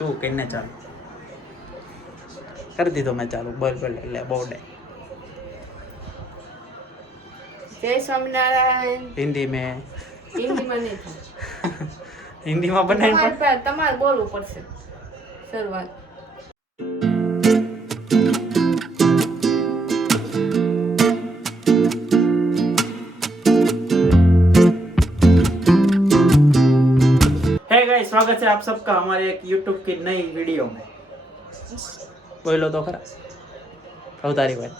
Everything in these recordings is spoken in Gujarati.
તું કહીને ચાલू कर दी तो मैं चालू बोल बोल ले बोर्ड है जय स्वामीनारायण हिंदी में હિન્દીમાં નહીં થાય हिंदी में बनाए તમારે બોલવું પડશે શરૂઆત है गाइस स्वागत है आप सबका हमारे एक YouTube की नई वीडियो में बोलो तो खरा अवतारी भाई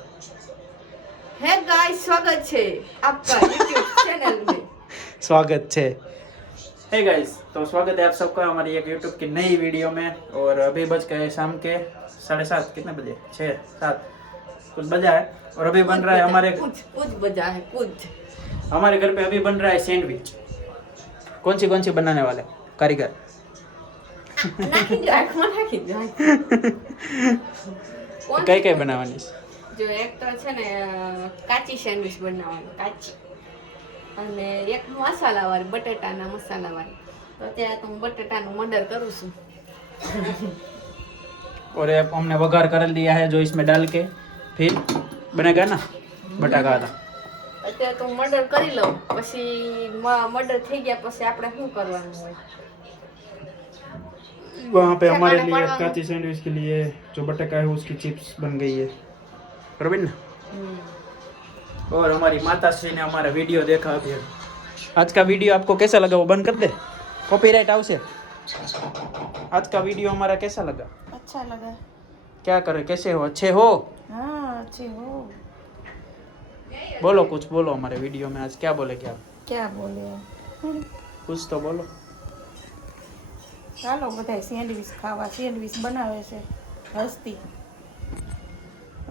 હે ગાઈસ સ્વાગત છે આપકા YouTube ચેનल में स्वागत है हे गाइस तो स्वागत है आप सबका हमारी एक YouTube की नई वीडियो में और अभी बज गए शाम के 7:30 कितने बजे 6-7 कुछ बजा है और अभी बन रहा है हमारे कुछ बजा है कुछ हमारे घर पे अभी बन रहा है सैंडविच कौन सी बनाने वाले कारीगर નાખી દો આંખમાં નાખી દો કઈ કઈ બનાવવાની જો એક તો છે ને કાચી સેન્ડવિચ બનાવવાની કાચી અને એક મસાલાવાળી બટેટાના મસાલાવાળી તો અત્યારે તો હું બટેટાનું મર્ડર કરું છું और ये हमने वघार कर लिया है जो इसमें डाल के फिर बनेगा ना बटाका वाला અત્યારે તો હું મર્ડર કરી લઉં પછી મર્ડર થઈ ગયા પછી આપણે શું કરવાનું હોય वहाँ पे हमारे लिए काची सैंडविच के लिए जो बटाका है उसकी चिप्स बन गई है बराबर ना और हमारी माता श्री ने हमारा वीडियो देखा अभी आज का वीडियो आपको कैसा लगा वो बंद कर दे कॉपीराइट आउट से आज का वीडियो हमारा कैसा लगा अच्छा लगा क्या करे कैसे हो अच्छे हो हाँ अच्छे हो बोलो कुछ बोलो हमारे वीडियो में आज क्या बोले क्या क्या बोले कुछ तो बोलो ચાલો બધા સેન્ડવિચ ખાવા સેન્ડવિચ બનાવે છે હસ્તી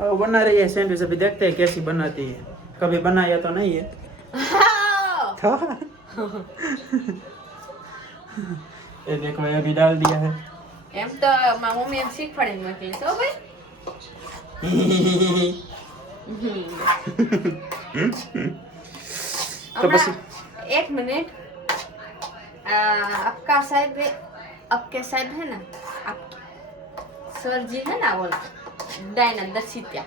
वो बना रही है सैंडविच अभी देखते हैं कैसी बनाती है कभी बनाया तो नहीं है तो ये देखो ये अभी डाल दिया है એમ તો મારી મમ્મી એમ શીખવાડીને મોકલી છો ભાઈ तो बस एक मिनट आपका साहब आपके साहब है ना आप सर जी है ना बोला डायना दर्शित्या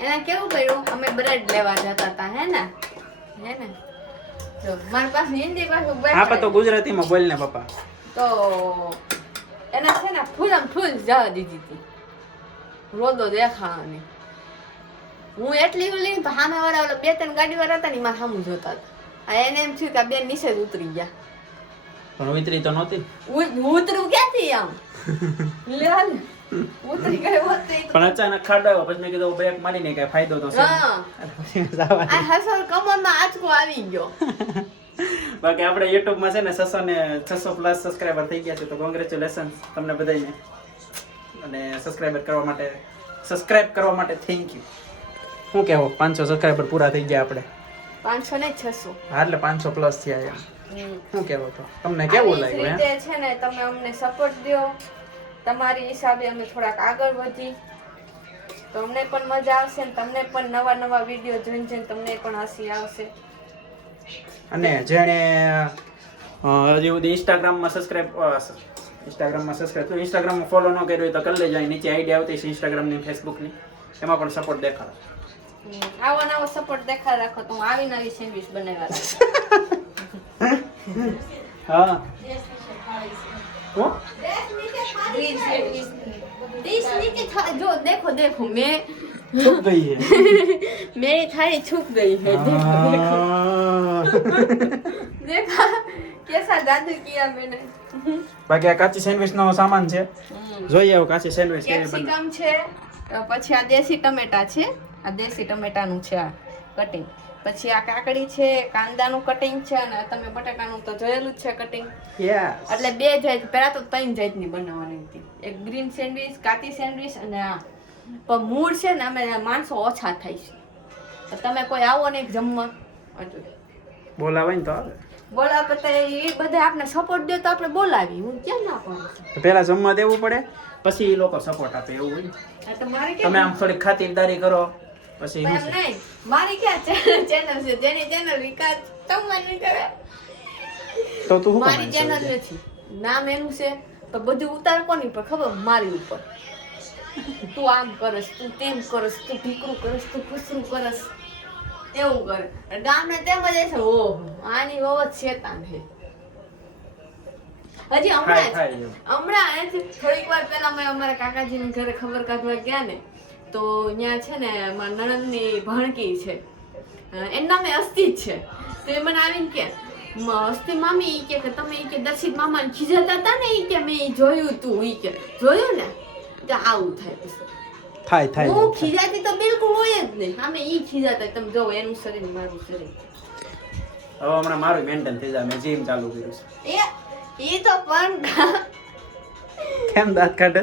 એના કેવું કર્યું અમે બ્રેડ લેવા જતા હતા હે ને તો મારી પાસે હિન્દી પાછું हाँ पर तो गुजराती में बोलने पापा તો એના છે ને ફૂલમ ફૂલ જવા દીધી હતી રોદો દેખાવાની હું એટલી લઈને સામે વાળા ઓલા 2-3 ગાડી વાળા હતા ને મારા સામું જોતા હતા એને એમ થયું કે આ બેન નીચે જ ઉતરી ગયા પણ ઉતરી તો નહોતી ઉતરું ક્યાંથી આમ લે હાલ ઉતરી ગયો હોત તો પણ અચાનક ખાડો આવ્યો પછી મેં કીધું બ્રેક મારીને કઈ ફાયદો તો છે હા આ હસર કમરમાં આંચકો આવી ગયો બાકી આપણે YouTube માં છે ને 600 પ્લસ સબસ્ક્રાઇબર થઈ ગયા છે તો કોંગ્રેચ્યુલેશન તમને બધાને અને સબસ્ક્રાઇબ કરવા માટે થેન્ક યુ શું કહેવો 500 સબસ્ક્રાઇબર પૂરા થઈ ગયા આપણે 500 ને 600 હા એટલે 500 પ્લસ થયા એમ શું કહેવો તો તમને કેવું લાગ્યું રીતે છે ને તમે અમને સપોર્ટ દો તમારી હિસાબે અમે થોડાક આગળ વધી તો અમને પણ મજા આવશે ને તમને પણ નવા વિડીયો જોઈને તમને પણ હસી આવશે અને જેણે હજી સુધી ઇન્સ્ટાગ્રામમાં ફોલો ન કર્યો હોય તો કરી લેજો નીચે આઈડી આવતી છે ઇન્સ્ટાગ્રામની ફેસબુકની એમાં પણ સપોર્ટ દેખાડો આવો સપોર્ટ દેખાડ રાખો તો હું આવી નવી સેન્ડવિચ બનાવવા રાખું हाँ वो ग्रीन सैंडविच दिस नीचे था जो देखो देखो मैं छुप गई है मेरी थाली छुप गई है देखा कैसा जादू किया मैंने બાકી આ કાચી સેન્ડવિચ નો સામાન છે જોઈએ આવો કાચી સેન્ડવિચ કેવી બને કેપ્સિકમ છે પછી આ દેશી ટમેટા છે આ દેશી ટમેટાનું છે આ કટિંગ પછી આ કાકડી છે કાંદાનું કટિંગ છે અને તમે બટાકાનું તો જોયેલું જ છે કટિંગ યસ એટલે બે જાત પહેલા તો 3 જાતની બનાવવાની હતી એક ગ્રીન સેન્ડવિચ કાચી સેન્ડવિચ અને આ પણ મૂળ છે ને અમે માણસો ઓછા થાય છે તો તમે કોઈ આવો ને એક જમવા બોલાવે ને તો આવે બોલાવે તો એ બધા આપણે સપોર્ટ દે તો આપણે બોલાવી હું કેમ ના પાડું તો પહેલા જમવા દેવું પડે પછી એ લોકો સપોર્ટ આપે એવું હોય આ તો મારે તમે આમ થોડી ખાતરદારી કરો પછી પણ નહીં મારી ક્યાં ચેનલ છે જેની ચેનલ વિકાસ તમારી કરે તો તું મારી ચેનલ નથી નામ એનું છે તો બધું ઉતાર કોની પર ખબર? મારી ઉપર. તું આમ કરસ, તું તેમ કરસ, તું ઢીકરું કરસ, તું પૂછરું કરસ, એવું કરે. ગામને તેમ જ છે. ઓહો, આની બહુ જ શેતાન છે. હજી હમણાં થોડીક વાર પહેલા અમે અમારા કાકાજીની ઘરે ખબર કાઢવા ગયા ને, તો ત્યાં છે ને મારા નણંદની ભણકી છે, એનું નામે અસ્તિ જ છે. તો એ મને આવીને કે અસ્તિ મામી ઈ કે તમે ઈ કે દર્શિત મામાને ખીજાતા હતા ને, ઈ કે મેં જોયું તું, ઈ કે જોયું ને તો આવું થાય. પછી થાય હું ખીજાતી તો બિલકુલ હોય જ નહીં, સામે ઈ ખીજાતા. તમે જોવો એનું શરીર મારું શરીર. હવે હમણાં મારું મેન્ટેન થઈ જાય. મેં જીમ ચાલુ કર્યું છે. એ તો પણ કેમ દાંત કાઢે?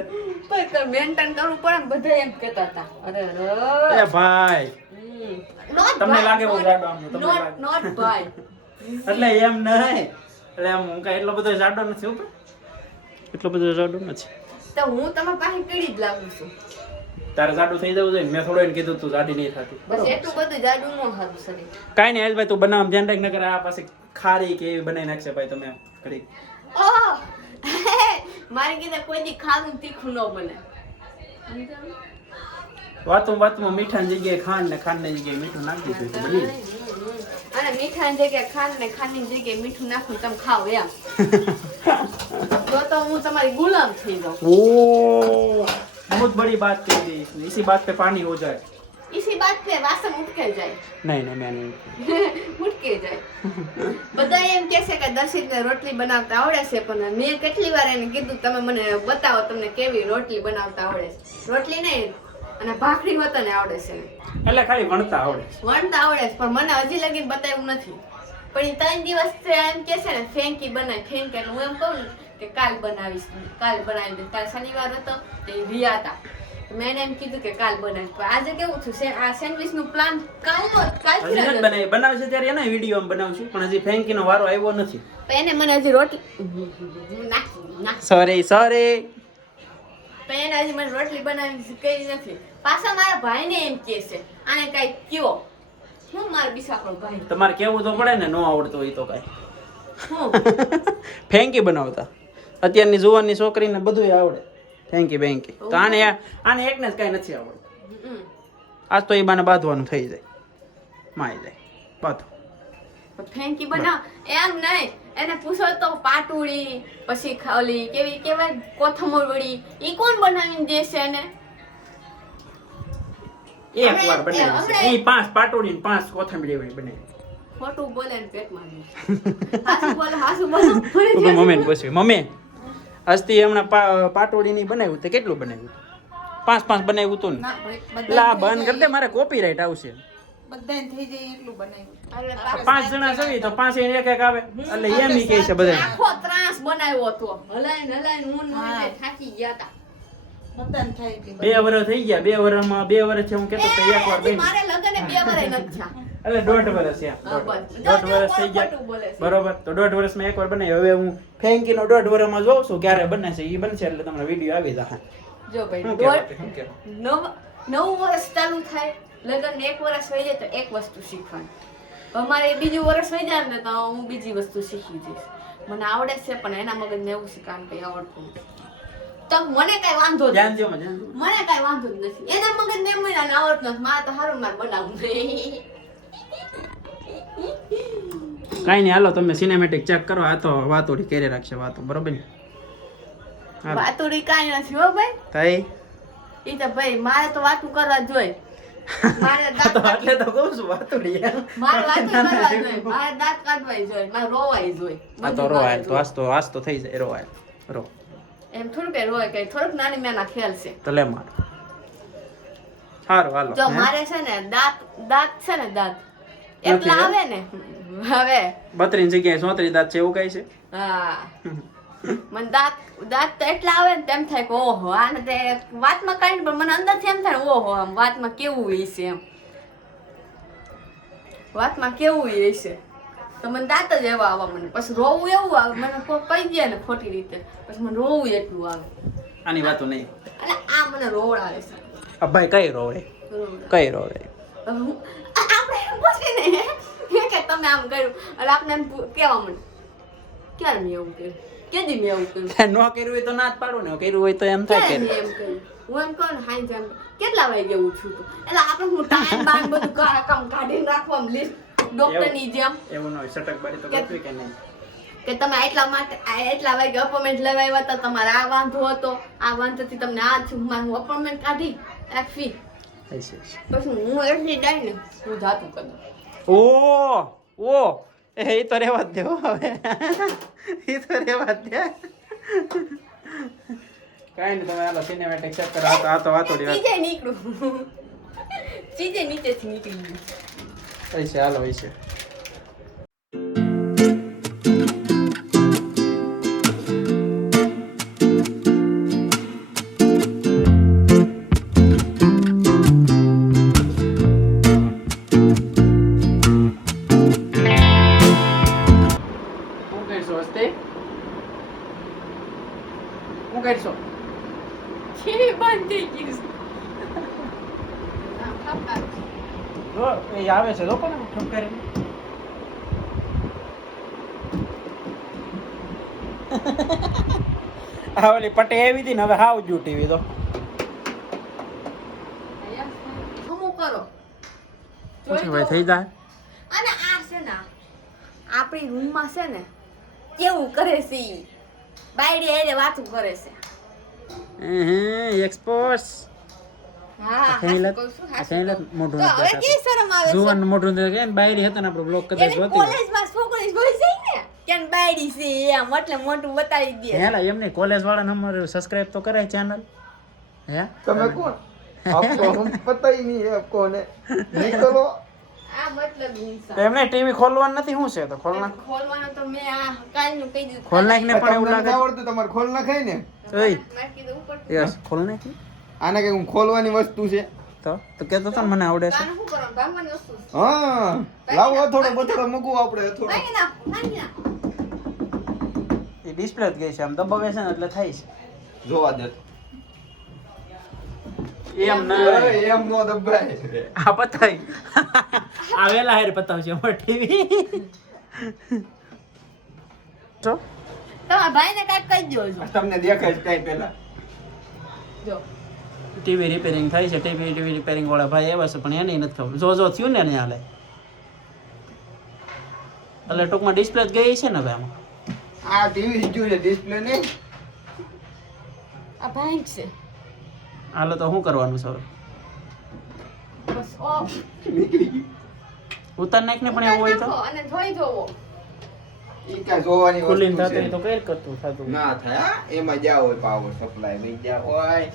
પણ મેન્ટેન કરવું પડે ને, બધા એમ કહેતા હતા. અરે એ ભાઈ તમને લાગે હું જાડો આમ તમને લાગે નોટ ભાઈ. એટલે એમ નહીં, એટલે આમ હું કાંઈ એટલો બધો જાડો નથી ઉપર, એટલો બધો જાડો નથી. તો હું તમારી પાસે કડી જ લાગુ છું. તારે જાડું થઈ જવું જોઈએ. મેં થોડો એને કીધું તું જાડી નહીં થતી. બસ એટલું બધું જાડું ન થતું શરીર. કાંઈ નહીં ભાઈ, તું બનાવ ધ્યાન રાખ, નકર આ પાસે ખારી કે એવી બનાવી નાખશે ભાઈ. તમે ઘડી ઓહ મારી કીધા કોઈ દી ખાધું તીખું ન બને. વાતમાં મીઠાની જગ્યાએ ખાંડ ને ખાંડની જગ્યાએ મીઠું નાખી દીધું તો બની જાય. અને મીઠાની જગ્યાએ ખાંડ ને ખાંડની જગ્યાએ મીઠું નાખું તમે ખાઓ એમ. તો હું તમારી ગુલામ થઈ જાઉં. ओह बहुत बड़ी बात कह दी इसने. इसी बात पे पानी हो जाए. इसी बात पे वासन उठके જાય. नहीं मैं नहीं. ઉઠકે જાય. બધા એમ કહે છે કે દર્શિતને રોટલી બનાવતા આવડે છે, પણ મેં કેટલી વાર એને કીધું તમે મને બતાવો તમને કેવી રોટલી બનાવતા આવડે છે. રોટલી નહીં અને ભાખરી વતને આવડે છે. એટલે ખાલી વણતા આવડે. વણતા આવડે છે, પણ મને હજી લગી બતાવ્યું નથી. પણ એ 3 દિવસ એમ કે છે ને ફેંકી બનાવી ફેંક, એટલે હું એમ કહું ને કે કાલ બનાવીશ, કાલ બનાવી દઈશ. કાલ શનિવાર હતો તો એ રહ્યા હતા, મેં એમ કીધું કે કાલ બનાવીશ. પણ આજે કેવું થયું, આ સેન્ડવિચ નું પ્લાન કાલથી બનાવશે ત્યારે એના વિડીયો બનાવશું, પણ હજી ફેંકીનો વારો આવ્યો નથી. એને મને હજી રોટલી સોરી એને હજી મને રોટલી બનાવી કઈ નથી. પાછા મારા ભાઈને એમ કે છે આને કઈ કયો. હું મારા બિસાકડો ભાઈ તમારે કેવું તો પડે ને, નો આવડતો હોય તો કઈ હું ફેંકી બનાવતા. અત્યારની જુવાનની છોકરીને બધું આવડે, ફેંકી બેંકી. તો આને એકને જ કઈ નથી આવડતું. આજ તો એ બાને બાંધવાનું થઈ જાય, માય જાય બાંધો. ફેંકી બનાવ એમ નહીં, એને પૂછો તો પાટુડી, પછી ઓલી કેવી કેવાય કોથમર વડી, ઈ કોણ બનાવીને દેશે એને? એક વાર બનાવી એ 5 પાટોડી ને 5 કોથમરી બનાવી. ખોટું બોલે ને પેટમાં હાસુ બોલો મમ્મીને પૂછ્યું, મમ્મી આજથી હમણાં પાટોડી ની બનાવ્યું તે કેટલું બનાવ્યું? 5 બનાવ્યું હતું ને. લા બંધ કરી દે, મારે કોપીરાઈટ આવશે. બધાને થઈ જાય એટલું બનાવ્યું. 5 જણા છે તો 5 એને એક એક આવે, એટલે એમ ઈ કહે છે બધા. આખો ત્રાસ બનાવ્યો હતો, હલાઈને હું થાકી ગયા હતા. બધાને થાય એટલી 2 વર્ષ થઈ ગયા. 2 વર્ષમાં 2 વર્ષ છે હું કેતો તો એક વાર બની. મારે લગન 2 વર્ષ નથી થયા. એટલે 1.5 વર્ષ એમ. 1.5 વર્ષ થઈ ગયા બરોબર. તો 1.5 વર્ષમાં એકવાર બનાવી. હવે હું ફેંકીનો 1.5 વર્ષમાં જોઉં છું ક્યારે બને છે. ઈ બનશે એટલે તમને વિડીયો આવી જશે. જો ભાઈ નવું વર્ષ ચાલુ થાય, લગન 1 વર્ષ થઈ જાય તો એક વસ્તુ શીખવાની. અમારે બીજું વર્ષ થઈ જાય ને તો હું બીજી વસ્તુ શીખી જઈશ. મને આવડે છે પણ એના મગજને એવું છે કારણ કે આવડતું નથી. તો મને કઈ વાંધો જ ધ્યાન દો મને કઈ વાંધો જ નથી. એના મગજને એમ મને આવડતું નથી. મારે તો હારું માર બનાવવું નહીં. કાઈ નહીં, હાલો તમે સિનેમેટિક ચેક કરો. આ તો વાતોડી કરી રાખશે વાતો, બરોબર ને? વાતુડી કાઈ નથી હો ભાઈ. થઈ ઈ તો ભાઈ મારે તો વાતું કરવા જોઈએ. મારે દાંત એટલે તો કહું છું વાતોડી. મારે વાતું કરવા જોઈએ, મારે દાંત કાઢવા જોઈએ, મારે રોવાય જોઈએ. આ તો રોવાય તો આજ તો થઈ જાય. રોવાય રો એમ થોડું કઈ રોય કઈ થોડુંક નાની મેના ખેલ છે. તો લે માર હારું હાલો. જો મારે છે ને દાંત છે ને દાંત એટલા આવે ને હવે 32 જગ્યાએ 34 દાંત છે એવું કઈ છે? હા મને દાંત તો એટલા આવે ને તેમ થાય કે ઓહો આને તે વાતમાં કઈ પણ મને અંદરથી એમ થાય ઓહો આમ વાતમાં કેવું હશે, એમ વાતમાં કેવું હશે. તો મને દાંત જ એવા આવવા મને. પછી રોવું એવું આવે મને કોઈ કહી દે ને ખોટી રીતે, પછી મને રોવું એટલું આવે. આની વાતો નહીં. અને આ મને રોવડાવે છે. ભાઈ કઈ રોવે? કઈ રોવે? આપણે એમ પૂછીને કે તમે આમ કર્યું એટલે આપણે એમ કેવા મને ક્યારે મેં એવું કર્યું. કેદી મેં એવું કર્યું? ન કર્યું હોય તો ના જ પાડું ને, કર્યું હોય તો એમ થાય ક્યારે કે મેં એમ કર્યું? હું એમ કહું ને હાઈ જેમ કેટલા વાગે ઉઠું છું એટલે આપણે હું ટાઈમ બાન બધું કામ કાઢીને રાખવાનું લિસ્ટ ડોક્ટરની જેમ એવું ન હોય. સટક બારી તો કે- ગોતવી કે નહીં. કે તમે એટલા વાગે અપોઇન્ટમેન્ટ લેવા આવ્યા હતા, તમારે આ વાંધો હતો, આ વાંધોથી તમને આ થયું, હું અપોઇન્ટમેન્ટ કાઢી રાખવી, હશે. પછી હું એટલી ડાય ને હું જાતું કરું. ઓ એ તો રેવા જ દે હો હવે. એ તો રેવા જ દે. કાંઈ નહીં, તમે હાલો સિનેમેટિક સેટ કરો. આ તો વાતોડી વાત ચીજે નીકળું ચીજે નીચેથી નીકળી ગયું. હશે. હાલો હશે. શું કરશો? ખીરી બંધ થઈ ગયું છે. જો એ આવે છે, લોકો ને ફોન કરીને. આ ઓલી પટે આવી હતી ને, હવે હાવ જો ટીવી તો હમું કરો પછી ભાઈ થઈ જાય. અને આ છે ને આપણી રૂમમાં છે ને કેવું કરે છે ઈ. બાયડી આઈને વાતું કરે છે. એક્સપોર્ટ્સ હા ખેલત કહું છું, ખેલત મોઢું તો હવે કેવી શરમ આવે છે? જુવાન મોઢું તો કે બાયરી હતો ને આપણો બ્લોક કદાચ એની જોતી હોય. કોલેજમાં છોકરી જોઈ છે ને કેમ બાયડી છે એમ એટલે મોટું બતાવી દે. હેલા એમને કોલેજ વાળાને અમારે સબસ્ક્રાઇબ તો કરે ચેનલ. હે તમે કોણ? आपको हम पता ही नहीं है आप कौन है निकलो આ મતલબ હિંસા. એમને ટીવી ખોલવાનું નથી. શું છે તો ખોલ નાખ. ખોલવાનું તો મેં આ કાલનું કહી દીધું. ખોલ નાખ ને પણ એવું તમને લાગે. નથી આવડતું તમારે ખોલ નાખાય ને ઓય મેં કીધું ઉપર યસ ખોલ નાખ. આને કઈ હું ખોલવાની વસ્તુ છે તો કેતો તો ને મને આવડે છે. તાનું શું કરવાનું? ભાંગવાની વસ્તુ છે. હા લાવો થોડો બથોડો મૂકવું આપણે થોડો ભાંગી નાખ, ભાંગી નાખ. એ ડિસ્પ્લે જ ગઈ છે, આમ દબાવે છે ને એટલે થાય છે. જોવા દે એમ ના એમ નો દબાય આ પતાઈ આવેલા હેર પતાવશે અમાર ટીવી. તો તમારા ભાઈને કાંઈક કહી દ્યો છો. તમને દેખાય છે કઈ પેલા જો ટીવી રિપેરિંગ થાય છે. ટીવી રિપેરિંગ વાળા ભાઈ આવ્યા છે પણ એને નથી ખબર. જો થયું ને હાલે એટલે ટૂંકમાં ડિસ્પ્લે જ ગઈ છે ને હવે આમાં. આ ટીવી જો છે ડિસ્પ્લે નહીં આ ભાઈ છે હાલો તો શું કરવાનું છે હવે? બસ ઓફ ઉતાર નાખ ને પણ એવું હોય તો અને જોઈ જોવો. ઈ કાંઈ જોવાની ખુલ્લીને વસ્તુ થતું છે તો કઈ કરતું થતું. ના થાય હા? એમાં જ્યાં હોય પાવર સપ્લાય નહીં જ્યાં હોય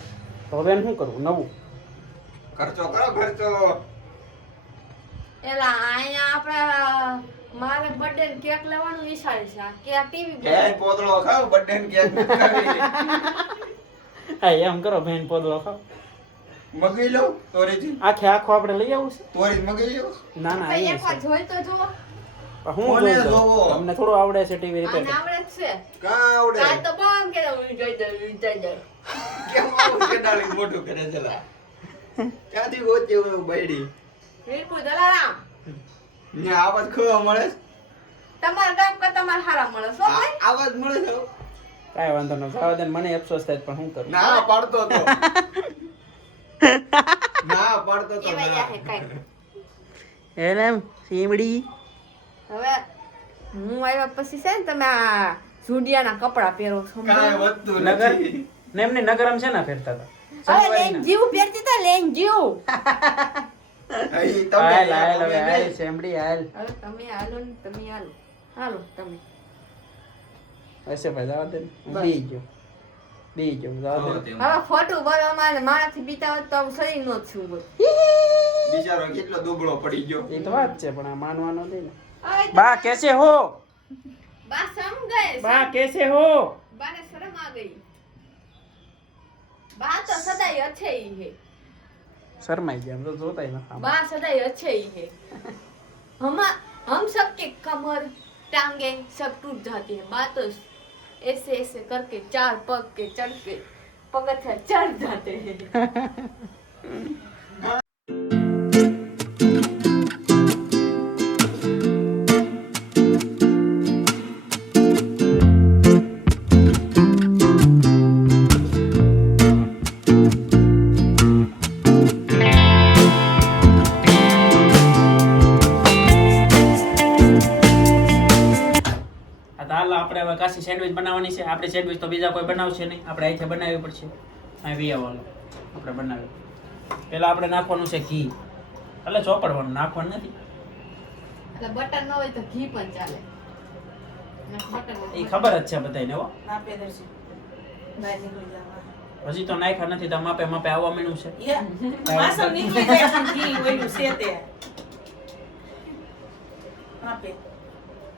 તો હવે એને શું કરવું નવું? ખર્ચો કરો ખર્ચો એલા અહીંયા આપણે મારે બર્થડે ને કેક લેવાનું વિચારે છે. આ કે ટીવી કેક પોતળો ખાવ બર્થડે ને કેક ખાવી હા એમ કરો બેન પોદળો ખાવ. મગી લઉં તોરીથી આખે આખો આપણે લઈ આવું છે? તોરી મગી લઉં ના ના ભાઈ અહીંયા એકવાર જોઈ તો જુઓ. છે. હું કોને જોઈ દઉં. જોવો? અમને થોડું આવડે છે ટીવી રિપેર. આને આવડે જ છે. કાં આવડે કાલ તો પણ કે હું જોઈ દઉં જોઈ દઉં. કેમ આવું કેડાળી મોટું કરે છે લા? ક્યાંથી ગોત્યું હોય બૈડી વીરપુર દલારામ ને આવાજ ખવા મળે છે? તમારા ગામ કા તમારા હારા મળે છો ભાઈ. આવાજ મળે છે કાંઈ વાંધો ન જવા દે ને, મને અફસોસ થાય પણ શું કરું? ના પાડતો તો ના પાડતો તો કેવાય ના જાહે કાંઈ. એમ સીમડી હવે હું આવ્યા પછી છે ને તમે આ ઝુડિયાના કપડા પહેરો છો. કાંઈ વધતું નગર નથી ને એમને નગરમ છે ને ફેરતા હતા હવે શનિવારે લેન જીવ પહેરતી તો લેન જીવ. અહીં હાલ તમે હાલ હવે હાલ સેમડી હાલ હવે તમે હાલો ને તમે હાલો હાલો તમે. હશે ભાઈ જવા દે ને. હું બી ગયો જવા દે ને. હવે ખોટું બોલવામાં ને મારાથી બીતા હોત તો શરીર નો છું બોલ. બિચારો કેટલો દુબળો પડી ગયો એ તો વાત છે પણ આ માનવાનો નહીં ને. હવે તો બા કેસે હો? બા સમ ગए. બા કેસે હો? બાને શરમ आ गई. बा तो सदाई अच्छे ही है. શરમાઈ ગયા, આમ તો જોતાય નથી. बा सदाई अच्छे ही है. हम सबके कमर टांगे सब टूट जाती है. बा तो ऐसे ऐसे करके 4 पग के चढ़ के पगथिया चढ़ जाते हैं. છે. આપણે સેન્ડવિચ તો બીજા કોઈ બનાવશે નહીં, આપણે અહીંથી બનાવવી પડશે. અહીં વિયાવાળું આપણે બનાવ્યું. પહેલાં આપણે નાખવાનું છે ઘી, એટલે ચોપડવાનું, નાખવાનું નથી. એટલે બટર ન હોય તો ઘી પણ ચાલે. એ ખબર જ છે બધાને હો. આપે દેશે બહાર નીકળી જવા હજી તો નાખ્યા નથી તો માપે માપે આવવા માંડ્યું છે. માસમ નીકળી જાય પણ ઘી વળ્યું છે તે આપે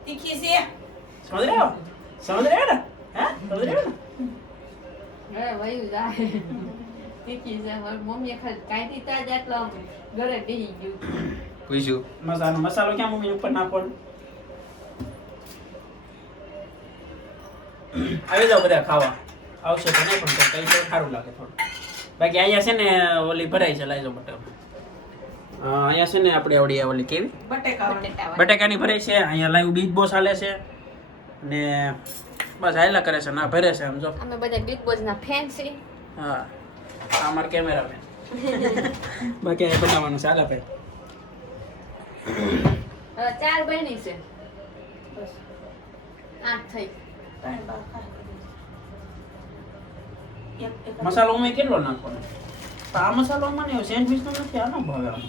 તીખી છે સમજ રહ્યો ને? હા સમજ રહ્યો ને? હવે વયું જાય. તીખી છે. મારી મમ્મીએ ખાલી કાઢી તા જ આટલો આમ ગળે બેસી ગયું. પૂછ્યું મસાલો ક્યાં મમ્મી ઉપર નાખવાનો? આવી જાવ બધા ખાવા. આવશે તો નહીં પણ કઈ તો સારું લાગે થોડું. બાકી અહીંયા છે ને ઓલી ભરાય છે લાઈજો બટાકા. અહીંયા છે ને આપણે ઓલી કેવી બટેકા બટેકાની ભરાય છે. અહીંયા લાઈવ બિગ બોસ હાલે છે ને બસ હાયલા કરે છે ના ભરે છે આમ જો. અમે બધા બિગ બોસ ના ફેન છીએ. હા આ અમારા કેમેરામેન. બાકી આ બનાવવાનું ચાલે ભાઈ. હવે 4 બની છે. 8 થઈ. મસાલો ઉમે કેટલો નાખવાનો? તો આ મસાલો મને સેન્ડવિચ નો નથી, આનો ભાવે આનો.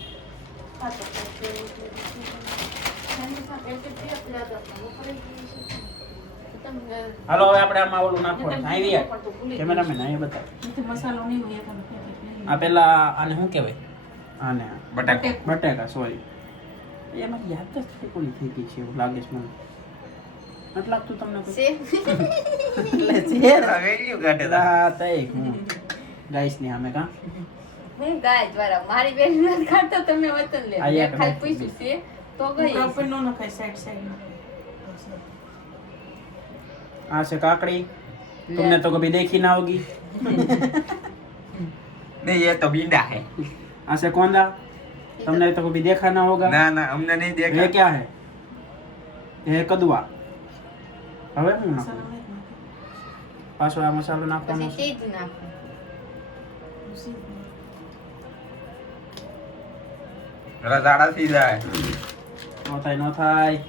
હાલો હવે આપણે આમાં ઓલું નાખવાનું. આવી કેમેરામેન અહીંયા બતાવ. મસાલો નહીં હોય આ પેલા આને શું કહેવાય? આને બટાકા બટાકા સોરી. એમાં યાદ જ થઈ કોની થઈ ગઈ છે એવું લાગે છે મને. નથી લાગતું તમને કોઈ? વેલ્યુ કાઢે તા. આ તઈ ગાઈસ ની સામે કા હું ગાય દ્વારા મારી બેન નથી ખાતો તમે વતન લે. આ યાર ખાલી પૂછ્યું છે તો ગઈ. પ્રોપર નો નખાય સાઈડ સાઈડ આ છે કાકડી. तुमने तो कभी देखी ना होगी. नहीं ये तो बींडा है. આ છે કોંદા. तुमने तो कभी देखा ना होगा. ना ना हमने नहीं देखा. ये क्या है? ये कदुआ. હવે હું નાખું પાછો આ મસાલો નાખવાનો છે. પછી તેજ નાખો. રજાડા થઈ જાય. નો થાય નો થાય.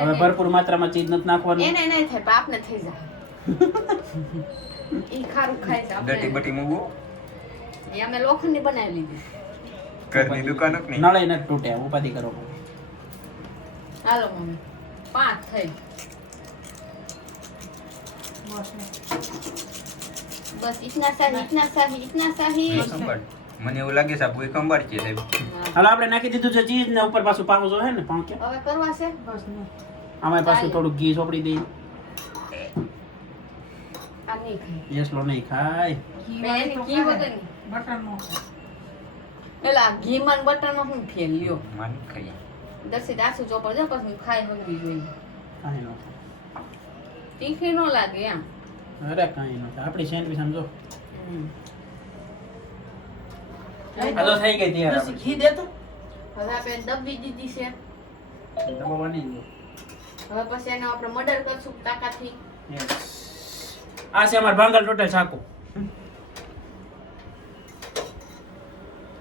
હવે ભરપૂર માત્રામાં ચીઝ નથી નાખવાનું. એને નહીં થાય પાપને થઈ જાય. ઈ ખારું ખાય છે ડટી આપણે. બટી મૂગો. એ અમે લોખંડની બનાવી લીધી. ઘરની દુકાન જ નહીં. નળે નથી તૂટે ઉપાધિ કરો. હાલો મમ્મી 5 થઈ. બસ इतना सही इतना सही इतना सही. ખંભાળ. મને એવું લાગે છે આ ભૂઈ ખંભાળ છે સાહેબ. હાલો આપણે નાખી દીધું છે ચીઝ ને ઉપર પાછું પાઉં જો હે ને પાઉં કે હવે કરવા છે બસ નહીં આમાં પાછું થોડું ઘી ચોપડી દઈએ. આ નહીં ખાય. યસલો નહીં ખાય. મેં એને ઘી વગરની. બટર નો એલા ઘી માં બટર માં હું ફેર લ્યો. માન ખાઈએ. દર્શિત આસુ ચોપર જો પછી હું ખાઈ હંગી જોઈ. કાંઈ નો તીખી નો લાગે એમ. થાય. અરે કાંઈ નો થાય. આપણી સેન્ડવિચ સમજો. આ તો થઈ ગઈ તૈયાર પછી ઘી દેતો હવે આપણે દબી દીધી છે. દબાવવાની જ. હવે પછી એનો આપણે મર્ડર કરશું તાકાથી. Yes. આ છે અમાર ભાંગલ ટોટલ ચાકુ.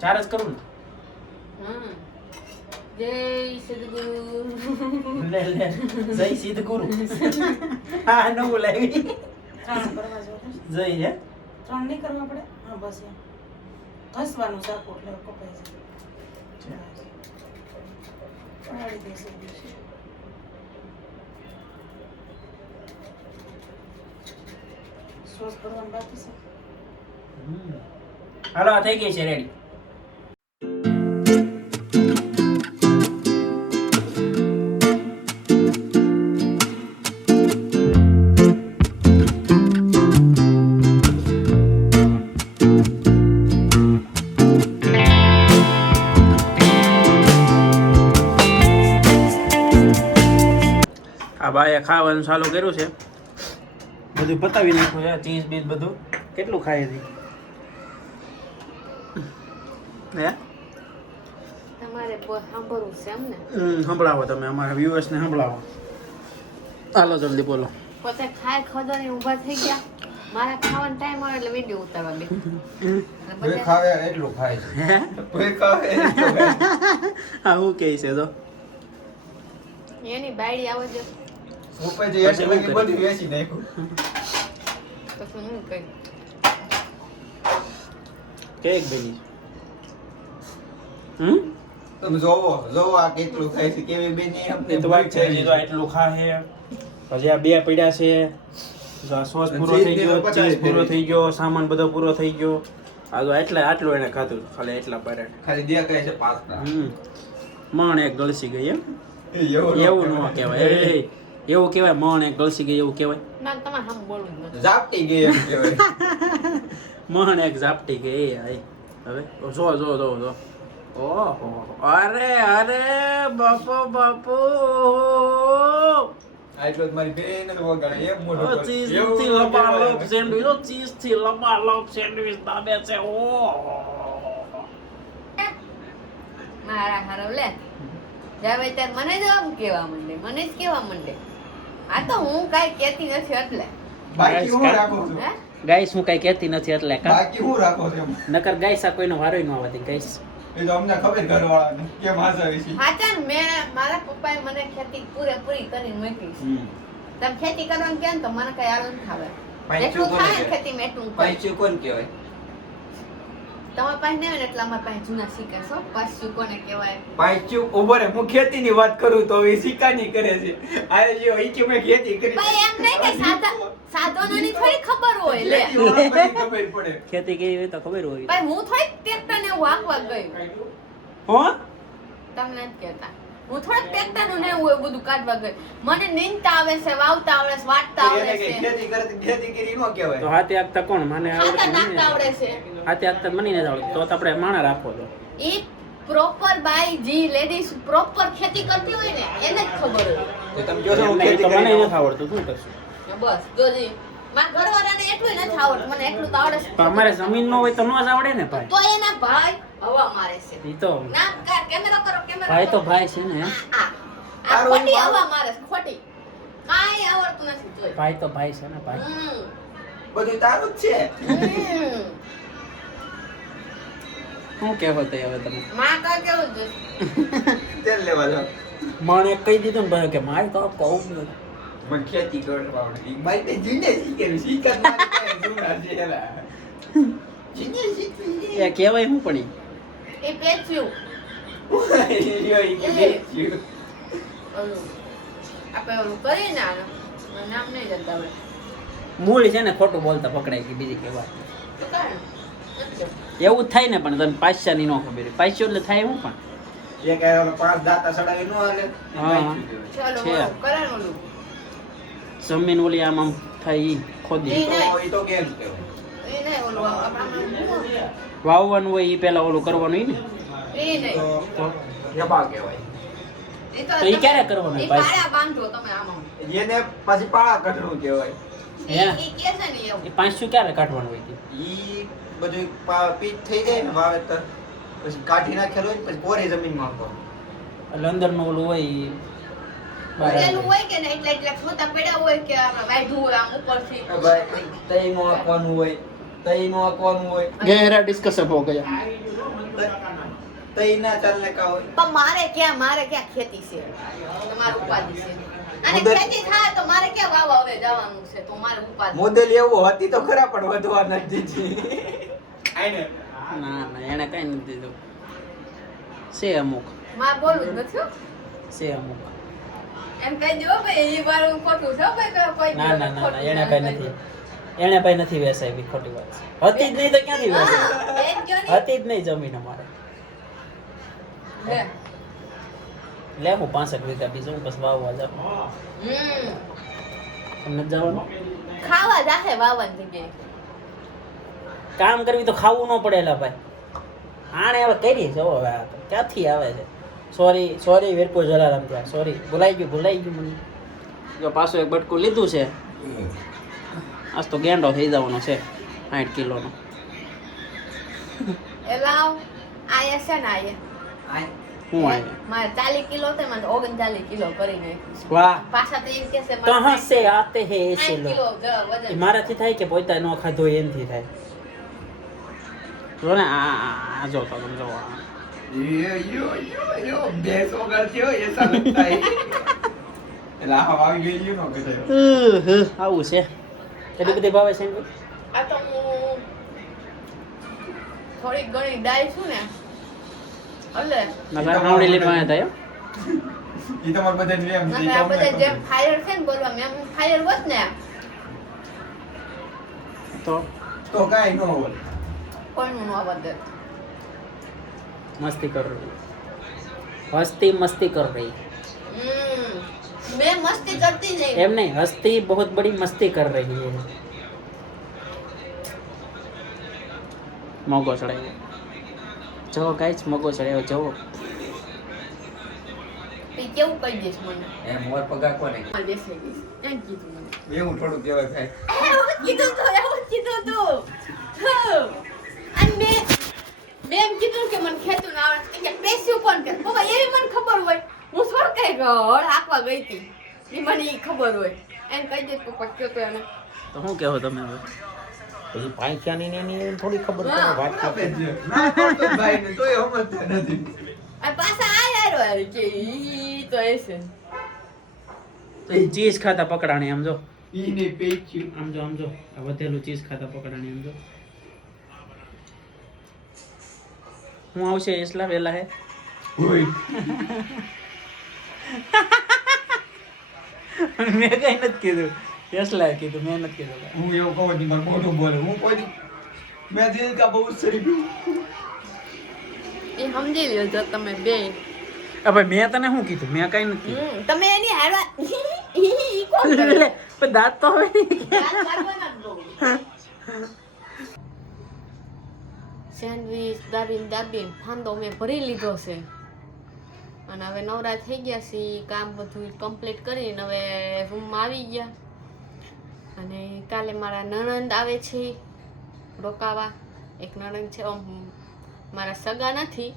4 જ કરું હમ જય સદગુરુ. ને લે જય સિદ્ધગુરુ. હા નવું લાવી. 3 કરવા જોઈએ જય હે 3 નહીં કરવા પડે હા બસ એમ ઘસવાનું ચાકુ એટલે કપાઈ જાય પાડી દેશે સોસ કરવાનું બાકી છે હાલો આ થઈ ગઈ છે રેડી. આ ભાઈએ ખાવાનું ચાલુ કર્યું છે. બધું પતાવી નાખ્યું છે ચીઝ બીજ બધું. કેટલું ખાય છે હે? તમારે સાંભળવું છે એમ ને. સંભળાવો તમે અમારા વ્યુઅર્સને સંભળાવો. હાલો જલ્દી બોલો. પોતે ખાય ખોદો ને ઊભા થઈ ગયા. મારા ખાવાનો ટાઈમ આવે એટલે વિડીયો ઉતારવા બે. કોઈ ખાવે એટલું ખાય છે. હે કોઈ ખાવે એટલું ખાય છે. હા હું કહે છે તો એની બાયડી આવે છે. ઉપર જે એટલું લગી બધું વેચી નાખ્યું. તો હું કઈ કેક બની તમે જોવો આ કેટલું ખાય છે કેવી બેની અમને એ તો વાત છે જે તો એટલું ખાહે હજી આ બે પડ્યા છે જો આ સોસ પૂરો થઈ ગયો ચીઝ પૂરો થઈ ગયો સામાન બધો પૂરો થઈ ગયો આ જો આટલું એને ખાધું ખાલી એટલા પર ખાલી દે કહે છે પાસ્તા મણ એક ગળસી ગઈ એમ એવું એવું ન કહેવાય એવું કહેવાય મણ એક ગળસી ગઈ એવું કહેવાય ના તમારે હમ બોલવું નથી ઝાપટી ગઈ એમ કહેવાય મણ એક ઝાપટી ગઈ આય હવે જો ઓહો અરે બાપો આટલો જ મારી બેન જ વગાડે એમ મોઢું ઓ કરે. ચીઝ એવું થી એવું લબાલબ કહેવાય. સેન્ડવિચ ઓ ચીઝ થી લબાલબ સેન્ડવિચ દાબે છે ઓહો મારા હારો લે જાવે ત્યારે મને જ આમ કેવા માંડે મને જ કેવા માંડે આ તો હું કાઈ કહેતી નથી એટલે બાકી હું રાખો છો હે ગાઈસ હું કઈ કહેતી નથી એટલે કા બાકી હું રાખો છો એમ? નકર ગાઈસ આ કોઈનો વારો ન આવતી ગાઈસ એ તો અમને ખબર ઘરવાળાને કેમ હસાવી છે હાચા ને મેં મારા પપ્પાએ મને ખેતી પૂરેપૂરી કરીને મોકલી છે તમે ખેતી કરવાનું કહે ને તો મને કઈ આલુ ન ખાવે પાંચું જેટલું કોને થાય ને કહેવાય? ખેતી મેં એટલું કરું. પાંચું કોણ કહેવાય તમારા પાસે નહીં હોય ને એટલે અમારા પાસે જૂના સિક્કા છો પાછું કોને કહેવાય પાંચું ઉભો રે હું ખેતીની વાત કરું તો એ સિક્કાની કરે છે આ જો ઈ કે મેં ખેતી કરી ભાઈ એમ નહીં કે સાધનોની થોડી ખબર હોય લે ખેતીવાળાને બધી ખબર પડે ખેતી કેવી હોય તો ખબર હોય ભાઈ હું થોડી ટ્રેક્ટર ને એવું હાંકવા ગઈ હો તમને નથી કહેતા હું થોડીક ટ્રેક્ટર નું ને એવું બધું કાઢવા ગઈ મને નીંદતા આવે છે વાવતા આવડે છે વાટતા આવડે એને કે છે ખેતી કરતી ખેતી કરી ન તો કહેવાય હાથે આગતા કોણ મને ખાતર આવડતું નાખતા આવડે છે હાથે આગતા મને નથી આવડતું તો આપણે માણા રાખવો તો ઈ પ્રોપર બાઈ જી લેડીઝ પ્રોપર ખેતી કરતી હોય ને એને જ ખબર હોય તો તમે જો છો હું એમને ઈ તો ખેતી મને કરી નથી આવડતું શું કરશું બસ જોજી મારા ઘરવાળાને એટલું નથી આવડતું મને એટલું તો આવડે છે તો અમારે જમીન ન હોય તો ન જ આવડે ને ભાઈ તો એના ભાઈ હવા મારે છે ઈ તો ના કેમેરા કરો કેમેરા ભાઈ તો ભાઈ છે ને આ ખોટી હવા મારે છે ખોટી કાંઈ આવડતું નથી જોઈ ભાઈ તો ભાઈ છે ને ભાઈ બધું તારું જ છે શું કહેવો તે હવે તમે માં કા કેવું છે તેલ લેવા જાવ મને કહી દીધું ને ભાઈ કે મારે તો કહું નથી મને ખેતી કરવા આવડે મારી તે જીને શીખેલું શીખત મારી પાસે જૂના છે એલા જીને શીખવી એ કહેવાય શું પડી એ પેચ્યું આપણે ઓલું કરીએ ને આનું નામ નહીં જતા હવે મૂળ છે ને ખોટું બોલતા પકડાય કે બીજી કહેવાય તો કાંઈ એવું જ થાય ને પણ તમે પાછાની ન ખબર હોય પાછું એટલે થાય હું પણ એક આ ઓલો 5 દાતા સડાવી ન હાલે હા. ચાલો છે. ઓલું કરે ને ઓલું જમીન ઓલી આમ આમ થાય ઈ ખોદી ઈ નહીં. એ તો કેમ કહેવાય એ નહીં ઓલું આપણે વાવવાનું હોય ઈ પેલા ઓલું કરવાનું ઈ ને એ નહીં તો રબા કહેવાય તો ઈ ક્યારે કરવાનું ઈ પાછું? પાળા બાંધો તમે આમાં એને પછી પાળા કઢણું કહેવાય હે? ઈ કે છે ને એવું એ પાંચસું ક્યારે કાઢવાનું હોય તે? ઈ બધું પીટ થઈ જાય ને વાવેતર પછી કાઢી નાખેલું હોય ને પછી કોરી જમીનમાં આપવાનું એટલે અંદરનું ઓલું હોય ઈ બહાર પેલું આવે. હોય કે ને એટલે છોટા પડ્યા હોય કે આપણે વાઢું હોય આમ ઉપરથી ભાઈ તઈનું આંકવાનું હોય તઈનું આંકવાનું હોય ગહેરા ડિસ્કશન હો ગયા તઈ ના ચાલને કા હોય પણ મારે ક્યાં ખેતી છે તમારું ઉપાધિ છે અને મુદત- ખેતી થાય તો મારે ક્યાં વાવા હવે જવાનું છે તો મારે ઉપાધિ મોડેલ એવું હતી તો ખરા પણ વધવા નથી દીધી આઈને ના ના એને કઈ નથી દીધું છે અમુક માં બોલું જ નથી હો. છે અમુક એમ કહી દો ભાઈ ઈ વાળું ખોટું છે હો ભાઈ તો કોઈ ના ના ના ના ખોટું એને ના કઈ કહી નથી દો. એને કઈ નથી વેસાય એવી ખોટી વાત છે હતી જ નહીં તો ક્યાંથી વેસાય હા, એમ કયો ને. હતી જ નહીં જમીન અમારે લે. લે હું 65 વીઘા બીજું હું પછી વાવવા જાઉં હમ. તમને જ જવાનું ખાવા જાહે વાવવાની જગ્યાએ કામ કરવી તો ખાવું ન પડે એલા ભાઈ આણે હવે કરી છે હો હવે આ તો. ક્યાંથી આવે છે સોરી વીરપુર જલારામ ત્યાં સોરી ભૂલાઈ ગયું મને જો પાછું એક બટકું લીધું છે આજ તો ગેંડો થઈ જવાનો છે 60 કિલોનો એલાવ આયા છે ને આયા હું આવે મારે 40 કિલો તે મને 39 કિલો કરી નાખ્યું છે. વાહ પાછા તો એમ કે છે કહા સે આતે હે એસે 60 લો કિલો વજન એ મારાથી થાય કે પોતા નો ખાધો હોય એનથી થાય જો ને આ જો તો તમે જો આ. યો બેસો કરતી હોય એસા લગતા હે એલા હવા આવી ગઈ નો કે આવું છે એટલી બધી ભાવે સેન્ડવિચ? આ તો હું થોડી ઘણી ડાય છું ને એટલે નકર હાવડી લઈને આવ્યા હતા એમ? ઈ તમાર બધાને એમ છે, ઈ આ બધા તમને જેમ ફાયર છે ને બોલવા મેં ફાયર હોત ને તો તો કાંઈ ન હોય. કોઈનું ન વધે. મસ્તી કર રહી, હસ્તી મસ્તી કર રહી. मैं मस्ती करती नहीं. એમ નહીં, હસ્તી बहुत बड़ी मस्ती कर रही है. મોગો ચડાવ્યો જો ગાઈસ, મોગો ચડાવ્યો જો. ઈ કેવું કહી દઈશ મને. એમ મોર પગા કોને? મારે બેસાઈ દઈશ. એમ કીધું મને. એવું થોડું કહેવાય ભાઈ. એવું કીધું તું. અને મેં એમ કીધું કે મને ખેતું ના આવડે કે પેસ્યુ કોણ કરે. પપ્પા એવી મને ખબર હોય. હું શું કઈ હળ આખવા ગઈ હતી. ઈ મને ઈ ખબર હોય. એમ કહી દઈશ પપ્પા કયો તો એને. તો શું કહેવો તમે હવે? પછી પાંચાની ને એની થોડી ખબર પડે હા. વાત આપે છે. ના કરતો જ ભાઈને તોય સમજતા નથી. અને પાછા આયા કે ઈ તો એસે. ચીઝ ખાતા પકડાણી આમ જો, ઈ ને પેચ્યું. આમ જો, આમ જો. આ વધેલું ચીઝ ખાતા પકડાણી આમ જો. હું આવશે એટલા વેલા હે? હોય. મેં કઈ નથી કીધું, એટલા કીધું, મેં નથી કીધું. હું એવું કહું છું મારે મોઢું બોલે. હું કોઈ મેં દિલ કા બહુ સરી ગયું. એ સમજી લ્યો જો તમે બે. હવે મેં તને શું કીધું? મેં કઈ નથી કીધું. તમે એની હારવા ઈ કોણ કરે? લે, પણ દાંત તો હવે નહીં. યાદ રાખવાના જ બહુ. સેન્ડવીચ દાબીને ફાંદો મેં ભરી લીધો છે અને હવે નવરા થઈ ગયા છીએ. કામ બધું કમ્પ્લીટ કરીને હવે રૂમમાં આવી ગયા. અને કાલે મારા નણંદ આવે છે રોકાવા. એક નણંદ છે, મારા સગા નથી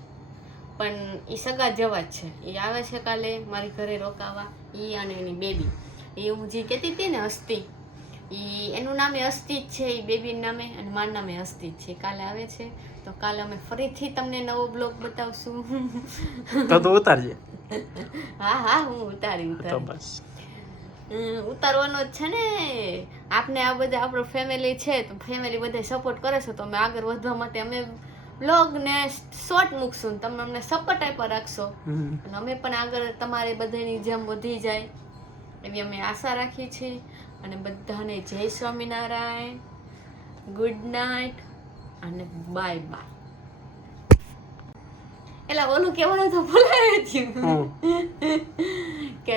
પણ એ સગા જેવા જ છે. એ આવે છે કાલે મારી ઘરે રોકાવા. એ અને એની બેબી. એ હું જે કહેતી હતી ને હસ્તી, એનું નામે હસ્તી જ છે, એ બેબીનું નામે, અને મારું નામે હસ્તી જ છે. કાલે આવે છે તો કાલે અમે ફરીથી તમને નવો બ્લોગ બતાવશું. તો ઉતારજે. હા હું ઉતારી તો બસ ઉતારવાનો જ છે ને. આપને આ બધા આપણું ફેમિલી છે તો ફેમિલી બધા સપોર્ટ કરે છે તો અમે આગળ વધવા માટે અમે બ્લોગ ને શોર્ટ મૂકશું. તમે અમને સપોર્ટ આપ્યા રાખશો અને અમે પણ આગળ તમારે બધાની જેમ વધી જાય એવી અમે આશા રાખીએ છીએ. અને બધાને જય સ્વામિનારાયણ, ગુડ નાઇટ અને બાય બાય. એટલે ઓલું કહેવાનું તો ભૂલાય ગયું કે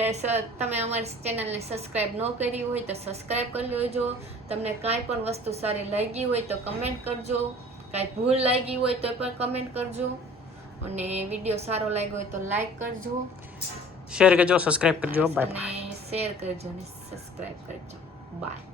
તમે અમારી ચેનલને સબસ્ક્રાઇબ ન કરી હોય તો સબસ્ક્રાઇબ કરી લેજો. તમને કાંઈ પણ વસ્તુ સારી લાગી હોય તો કમેન્ટ કરજો, કાંઈ ભૂલ લાગી હોય તો પણ કમેન્ટ કરજો, અને વિડીયો સારો લાગ્યો હોય તો લાઈક કરજો, શેર કરજો, સબસ્ક્રાઇબ કરજો. બાય અને શેર કરજો અને સબસ્ક્રાઇબ કરજો. બાય.